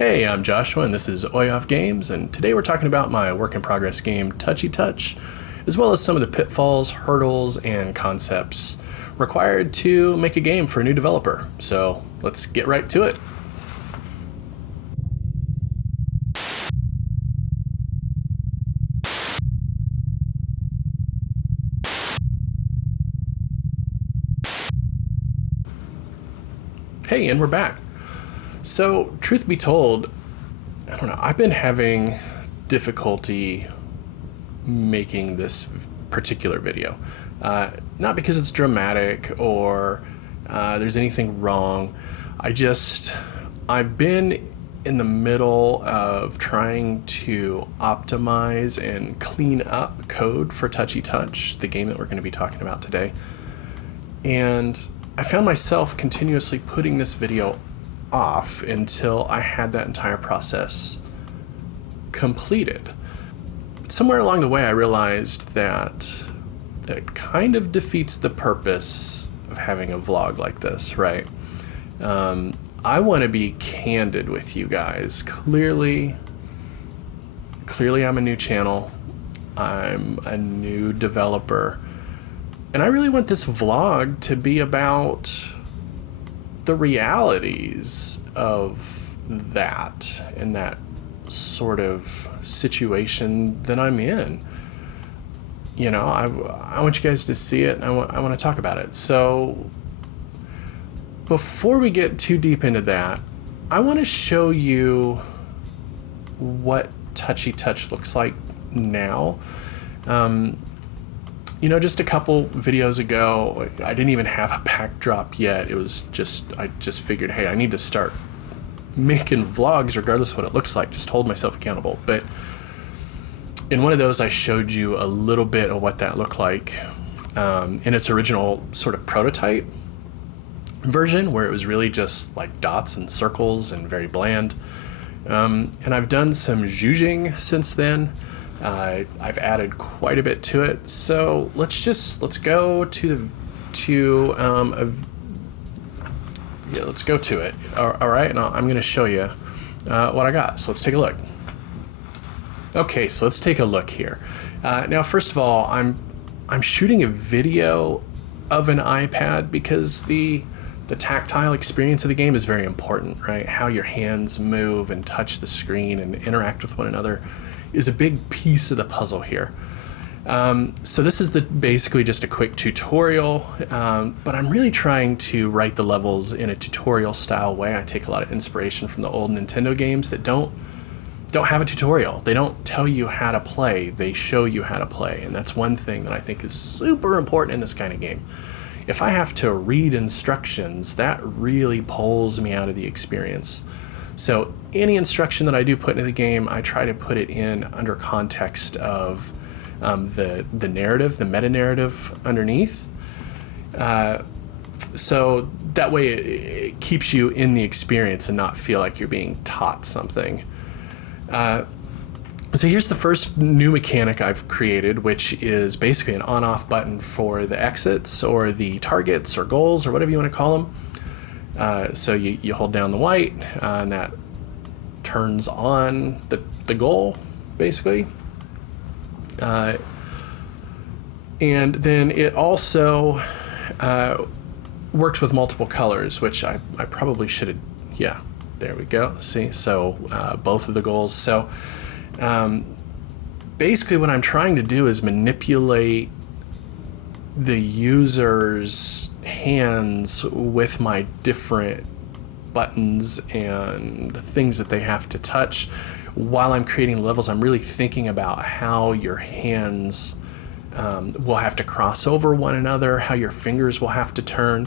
Hey, I'm Joshua and this is Oyoff Games, and today we're talking about my work-in-progress game Touchy Touch, as well as some of the pitfalls, hurdles, and concepts required to make a game for a new developer. So let's get right to it. Hey, and we're back. So, truth be told, I don't know, I've been having difficulty making this particular video. Not because it's dramatic or there's anything wrong. I've been in the middle of trying to optimize and clean up code for Touchy Touch, the game that we're going to be talking about today. And I found myself continuously putting this video off until I had that entire process completed. But somewhere along the way I realized that it kind of defeats the purpose of having a vlog like this, right? I want to be candid with you guys. Clearly I'm a new channel. I'm a new developer. And I really want this vlog to be about the realities of that and that sort of situation that I'm in. You know, I want you guys to see it, and I want to talk about it. So before we get too deep into that, I want to show you what Touchy Touch looks like now. You know, just a couple videos ago, I didn't even have a backdrop yet. I just figured, hey, I need to start making vlogs regardless of what it looks like, just hold myself accountable. But in one of those, I showed you a little bit of what that looked like in its original sort of prototype version, where it was really just like dots and circles and very bland. And I've done some zhuzhing since then. I've added quite a bit to it, so let's go to it. All right, and I'm going to show you what I got. So let's take a look. Okay, so let's take a look here. Now, first of all, I'm shooting a video of an iPad because the tactile experience of the game is very important, right? How your hands move and touch the screen and interact with one another is a big piece of the puzzle here. So this is basically just a quick tutorial, but I'm really trying to write the levels in a tutorial style way. I take a lot of inspiration from the old Nintendo games that don't have a tutorial. They don't tell you how to play, they show you how to play. And that's one thing that I think is super important in this kind of game. If I have to read instructions, that really pulls me out of the experience. So any instruction that I do put into the game, I try to put it in under context of the narrative, the meta-narrative underneath. So that way it keeps you in the experience and not feel like you're being taught something. So here's the first new mechanic I've created, which is basically an on-off button for the exits or the targets or goals or whatever you want to call them. So you hold down the white and that turns on the goal, basically. And then it also works with multiple colors, which I probably should have, yeah, there we go, see? So both of the goals. So basically what I'm trying to do is manipulate the user's hands with my different buttons and things that they have to touch. While I'm creating levels, I'm really thinking about how your hands will have to cross over one another, how your fingers will have to turn.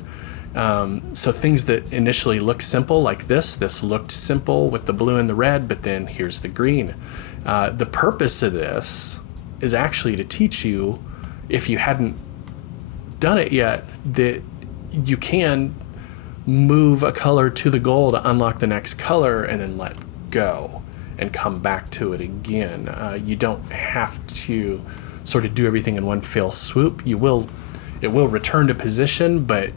So things that initially look simple, like this looked simple with the blue and the red, but then here's the green. The purpose of this is actually to teach you, if you hadn't done it yet, that you can move a color to the goal to unlock the next color and then let go and come back to it again. You don't have to sort of do everything in one fell swoop. It will return to position, but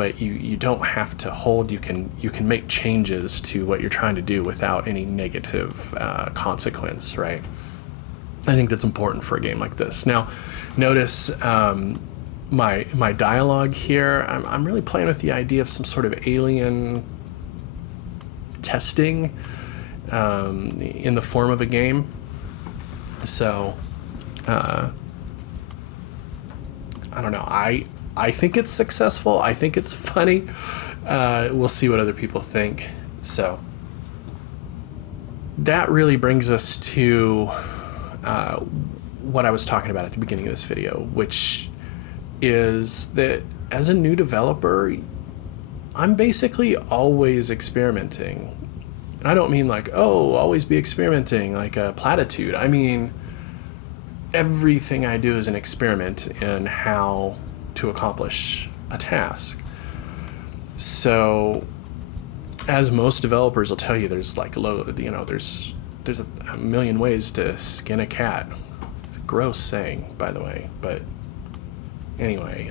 but you don't have to hold. You can make changes to what you're trying to do without any negative consequence, right? I think that's important for a game like this. Now, notice my dialogue here. I'm really playing with the idea of some sort of alien testing in the form of a game. So, I don't know. I think it's successful. I think it's funny. We'll see what other people think. So, that really brings us to what I was talking about at the beginning of this video, which is that as a new developer, I'm basically always experimenting. I don't mean like, oh, always be experimenting, like a platitude. I mean, everything I do is an experiment in how to accomplish a task. So, as most developers will tell you, there's like there's a million ways to skin a cat. Gross saying, by the way, but anyway,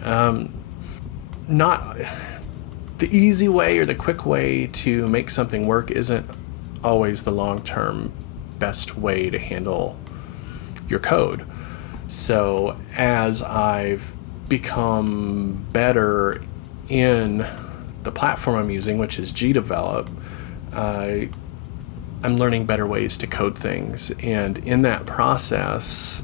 not the easy way or the quick way to make something work isn't always the long-term best way to handle your code. So as I've become better in the platform I'm using, which is GDevelop, I'm learning better ways to code things. And in that process,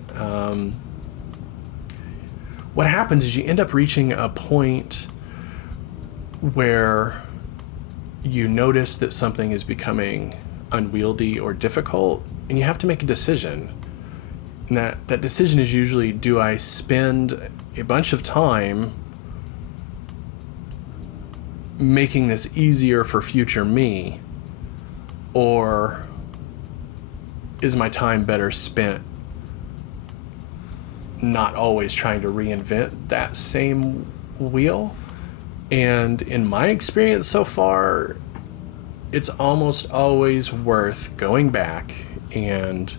what happens is you end up reaching a point where you notice that something is becoming unwieldy or difficult, and you have to make a decision. And that decision is usually, do I spend a bunch of time making this easier for future me, or is my time better spent not always trying to reinvent that same wheel? And in my experience so far, it's almost always worth going back and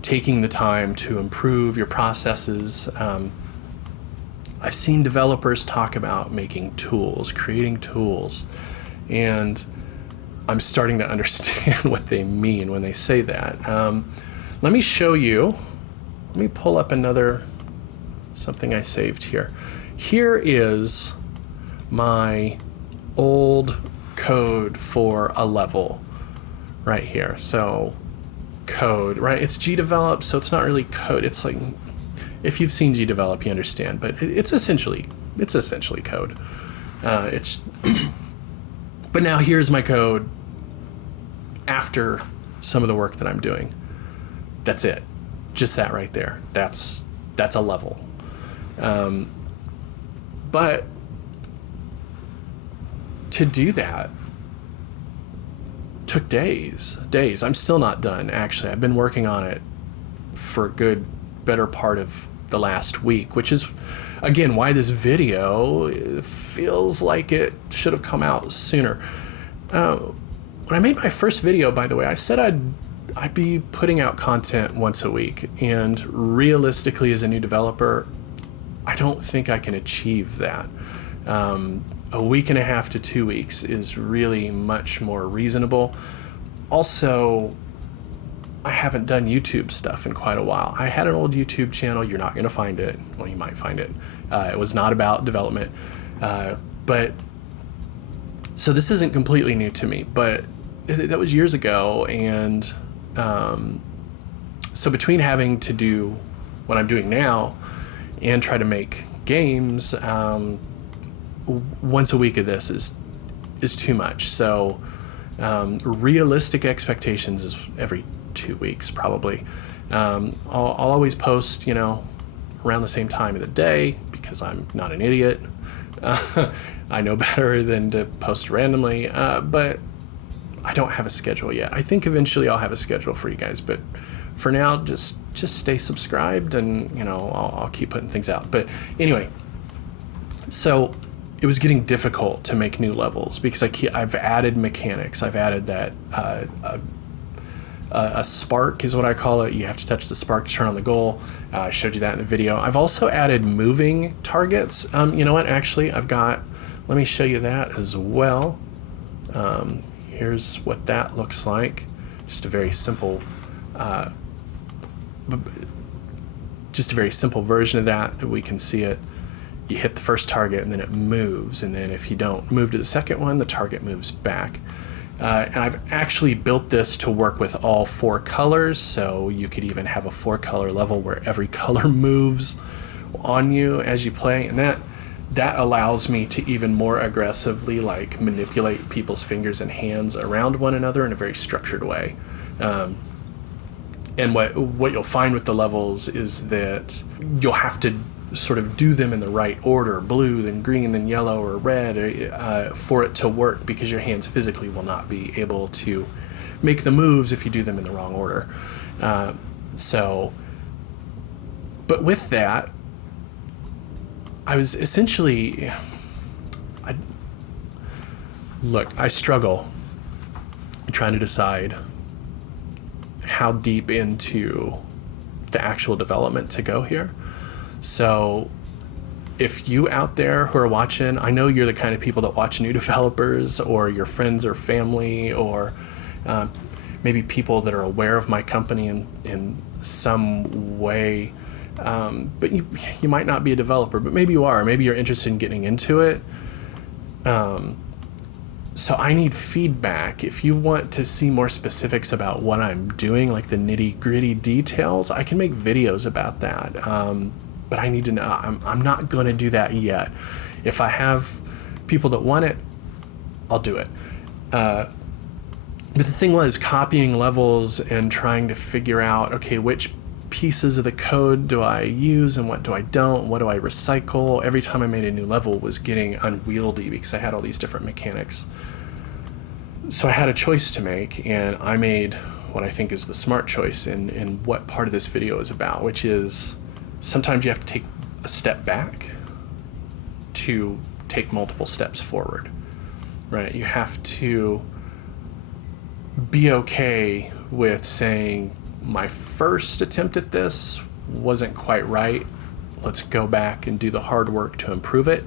taking the time to improve your processes. I've seen developers talk about making tools, creating tools, and I'm starting to understand what they mean when they say that. Let me show you. Let me pull up something I saved here. Here is my old code for a level right here. So code, right? It's GDevelop, so it's not really code. It's like, if you've seen GDevelop, you understand, but it's essentially code. But now here's my code after some of the work that I'm doing. That's it. Just that right there. That's a level. But to do that took days. I'm still not done, actually. I've been working on it for a better part of the last week, which is, again, why this video feels like it should have come out sooner. When I made my first video, by the way, I said I'd be putting out content once a week, and realistically, as a new developer, I don't think I can achieve that. A week and a half to 2 weeks is really much more reasonable. Also, I haven't done YouTube stuff in quite a while. I had an old YouTube channel. You're not going to find it. Well, you might find it. It was not about development. But so this isn't completely new to me, but that was years ago. And so between having to do what I'm doing now and try to make games, once a week of this is too much. So realistic expectations is every 2 weeks probably. I'll always post, around the same time of the day, because I'm not an idiot. I know better than to post randomly, but I don't have a schedule yet. I think eventually I'll have a schedule for you guys, but for now, just stay subscribed, and I'll keep putting things out. But anyway, so it was getting difficult to make new levels because I've added mechanics. I've added that a spark is what I call it. You have to touch the spark to turn on the goal. I showed you that in the video. I've also added moving targets. You know what? Actually, I've got let me show you that as well. Here's what that looks like. Just a very simple version of that. We can see it. You hit the first target and then it moves, and then if you don't move to the second one, the target moves back. And I've actually built this to work with all 4 colors, so you could even have a 4-color level where every color moves on you as you play, and that allows me to even more aggressively like manipulate people's fingers and hands around one another in a very structured way. And what you'll find with the levels is that you'll have to sort of do them in the right order, blue, then green, then yellow, or red, for it to work, because your hands physically will not be able to make the moves if you do them in the wrong order. But with that, I was essentially, I struggle trying to decide how deep into the actual development to go here. So if you out there who are watching, I know you're the kind of people that watch new developers, or your friends or family, or maybe people that are aware of my company in some way. But you might not be a developer, but maybe you are. Maybe you're interested in getting into it. So I need feedback. If you want to see more specifics about what I'm doing, like the nitty-gritty details, I can make videos about that. But I need to know. I'm not going to do that yet. If I have people that want it, I'll do it. But the thing was, copying levels and trying to figure out, okay, which pieces of the code do I use and what do I don't, what do I recycle, every time I made a new level was getting unwieldy because I had all these different mechanics. So I had a choice to make, and I made what I think is the smart choice in what part of this video is about, which is sometimes you have to take a step back to take multiple steps forward, right? You have to be okay with saying, my first attempt at this wasn't quite right. Let's go back and do the hard work to improve it.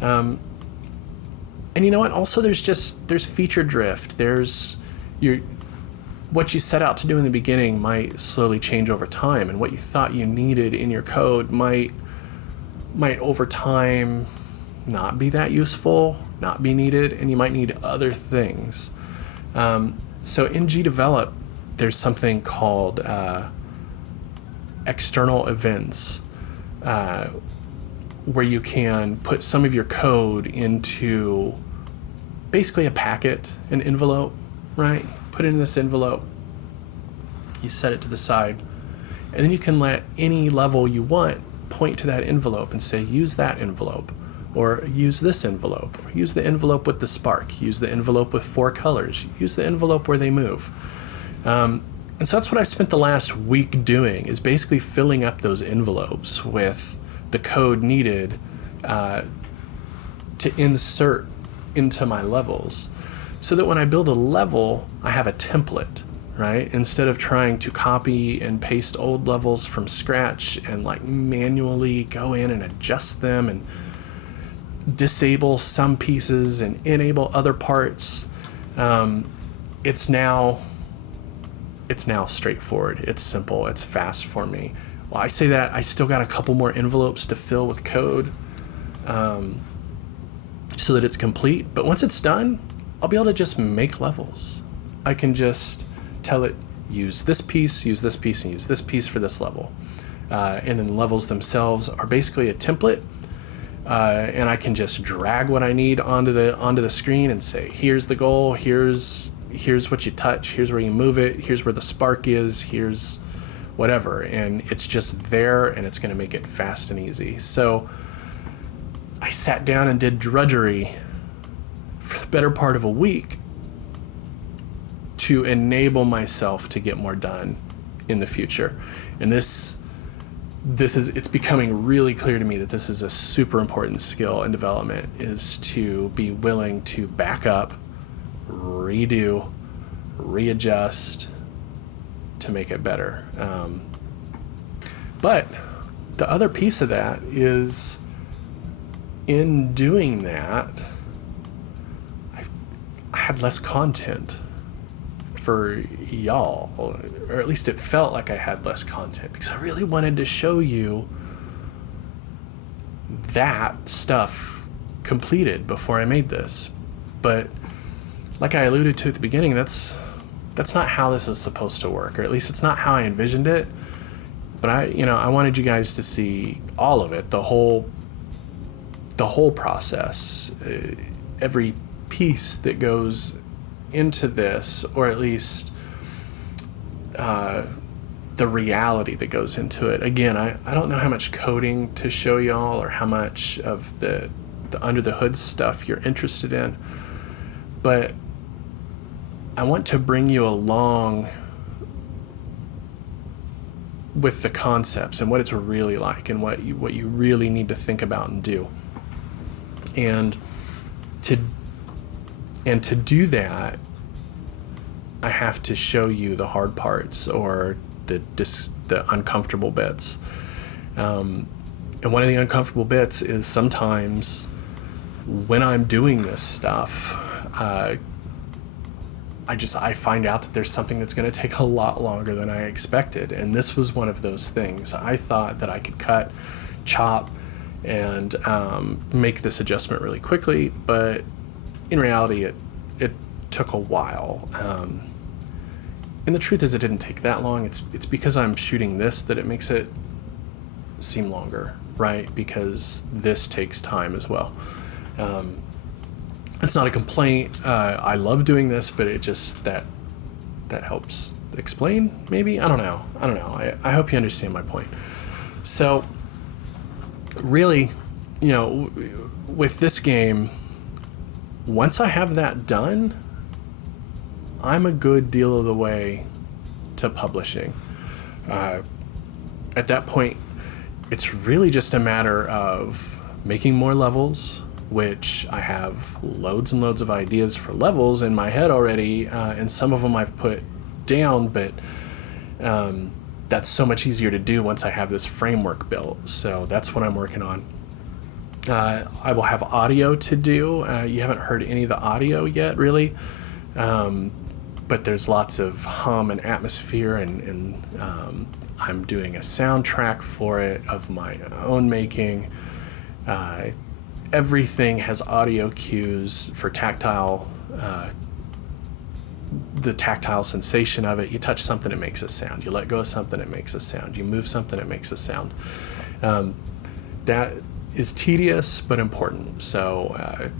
And you know what? Also, there's feature drift. What you set out to do in the beginning might slowly change over time, and what you thought you needed in your code might over time not be that useful, not be needed, and you might need other things. So in GDevelop, there's something called external events, where you can put some of your code into basically a packet, an envelope, right? Put it in this envelope, you set it to the side, and then you can let any level you want point to that envelope and say, use that envelope, or use this envelope, or use the envelope with the spark, use the envelope with 4 colors, use the envelope where they move. And so that's what I spent the last week doing, is basically filling up those envelopes with the code needed to insert into my levels, so that when I build a level, I have a template, right? Instead of trying to copy and paste old levels from scratch and like manually go in and adjust them and disable some pieces and enable other parts, it's now straightforward. It's simple. It's fast for me. Well, I say that I still got a couple more envelopes to fill with code, so that it's complete. But once it's done, I'll be able to just make levels. I can just tell it, use this piece, and use this piece for this level. And then the levels themselves are basically a template. And I can just drag what I need onto the screen and say, here's the goal, here's what you touch, here's where you move it, here's where the spark is, here's whatever. And it's just there, and it's going to make it fast and easy. So I sat down and did Drudgery for the better part of a week to enable myself to get more done in the future. And it's becoming really clear to me that this is a super important skill in development, is to be willing to back up, redo, readjust to make it better. But the other piece of that is in doing that, I had less content for y'all, or at least it felt like I had less content, because I really wanted to show you that stuff completed before I made this. But like I alluded to at the beginning, that's not how this is supposed to work, or at least it's not how I envisioned it. But I wanted you guys to see all of it, the whole process, every piece that goes into this, or at least the reality that goes into it. Again, I don't know how much coding to show y'all, or how much of the under the hood stuff you're interested in, but I want to bring you along with the concepts and what it's really like, and what you really need to think about and do. And to do that, I have to show you the hard parts, or the uncomfortable bits. And one of the uncomfortable bits is sometimes when I'm doing this stuff, I find out that there's something that's going to take a lot longer than I expected. And this was one of those things. I thought that I could cut, chop, and make this adjustment really quickly, but in reality, it took a while. And the truth is, it didn't take that long. It's because I'm shooting this that it makes it seem longer, right? Because this takes time as well. It's not a complaint. I love doing this, but it just that helps explain, maybe. I don't know. I hope you understand my point. So really, with this game, once I have that done, I'm a good deal of the way to publishing. At that point, it's really just a matter of making more levels, which I have loads and loads of ideas for levels in my head already, and some of them I've put down, but that's so much easier to do once I have this framework built. So that's what I'm working on. I will have audio to do. You haven't heard any of the audio yet, really, but there's lots of hum and atmosphere, and I'm doing a soundtrack for it of my own making. Everything has audio cues for tactile, the tactile sensation of it. You touch something, it makes a sound. You let go of something, it makes a sound. You move something, it makes a sound. That is tedious but important. So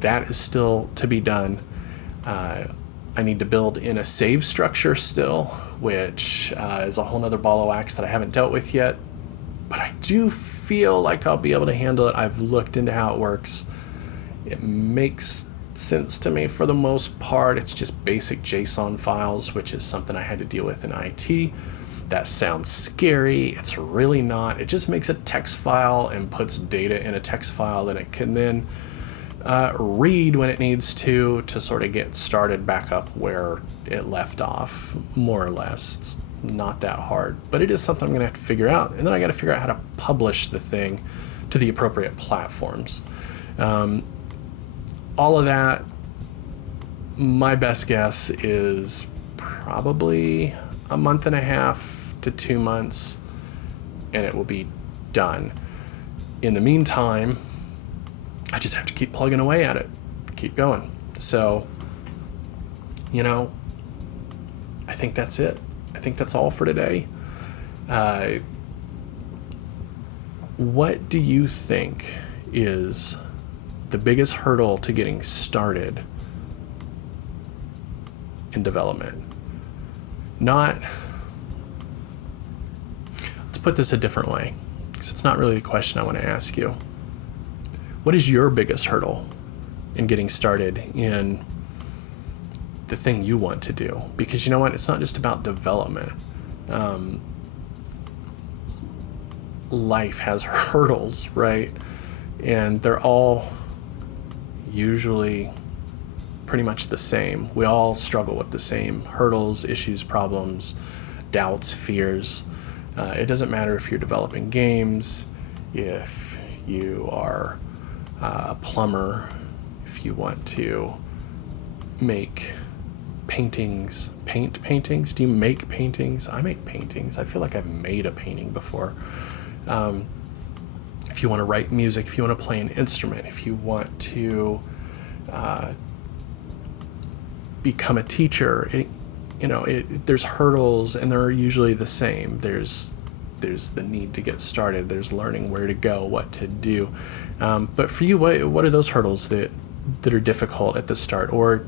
that is still to be done. I need to build in a save structure still, which is a whole nother ball of wax that I haven't dealt with yet. But I do feel like I'll be able to handle it. I've looked into how it works. It makes sense to me for the most part. It's just basic JSON files, which is something I had to deal with in IT. That sounds scary. It's really not. It just makes a text file and puts data in a text file that it can then read when it needs to sort of get started back up where it left off, more or less. It's not that hard, but it is something I'm going to have to figure out. And then I got to figure out how to publish the thing to the appropriate platforms. All of that, my best guess is probably a month and a half to 2 months, and it will be done. In the meantime, I just have to keep plugging away at it, keep going. So, I think that's it. I think that's all for today. What do you think is the biggest hurdle to getting started in development? Let's put this a different way, because it's not really the question I want to ask you. What is your biggest hurdle in getting started in the thing you want to do? Because you know what? It's not just about development. Life has hurdles, right? And they're all usually pretty much the same. We all struggle with the same hurdles, issues, problems, doubts, fears. It doesn't matter if you're developing games, if you are a plumber, if you want to make paintings, paint paintings. Do you make paintings? I make paintings. I feel like I've made a painting before. If you want to write music, if you want to play an instrument, if you want to become a teacher, there's hurdles, and they're usually the same. There's the need to get started. There's learning where to go, what to do. But for you, what are those hurdles that are difficult at the start, or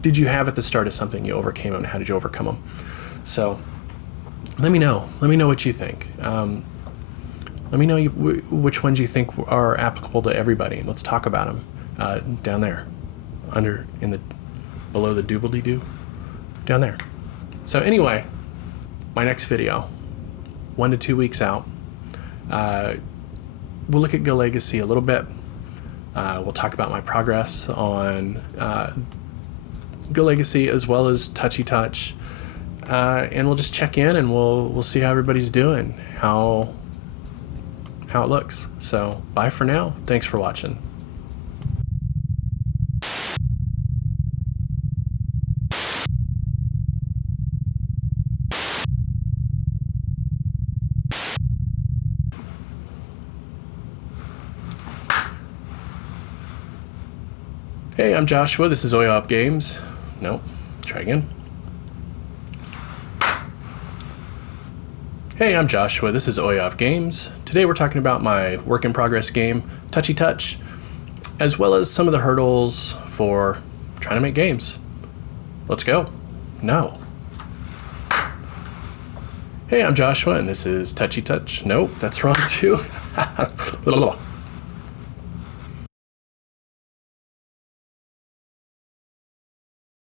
did you have at the start of something you overcame them, and how did you overcome them? So let me know. Let me know what you think. Let me know which ones you think are applicable to everybody, and let's talk about them down there, below the doobly-doo, down there. So anyway, my next video, 1 to 2 weeks out, we'll look at Go Legacy a little bit. We'll talk about my progress on Go Legacy as well as Touchy Touch, and we'll just check in, and we'll see how everybody's doing, how it looks. So bye for now. Thanks for watching. Hey, I'm Joshua. This is OYOP Games. Nope. Try again. Hey, I'm Joshua. This is OYOP Games. Today we're talking about my work in progress game, Touchy Touch, as well as some of the hurdles for trying to make games. Let's go. No. Hey, I'm Joshua, and this is Touchy Touch. Nope, that's wrong too.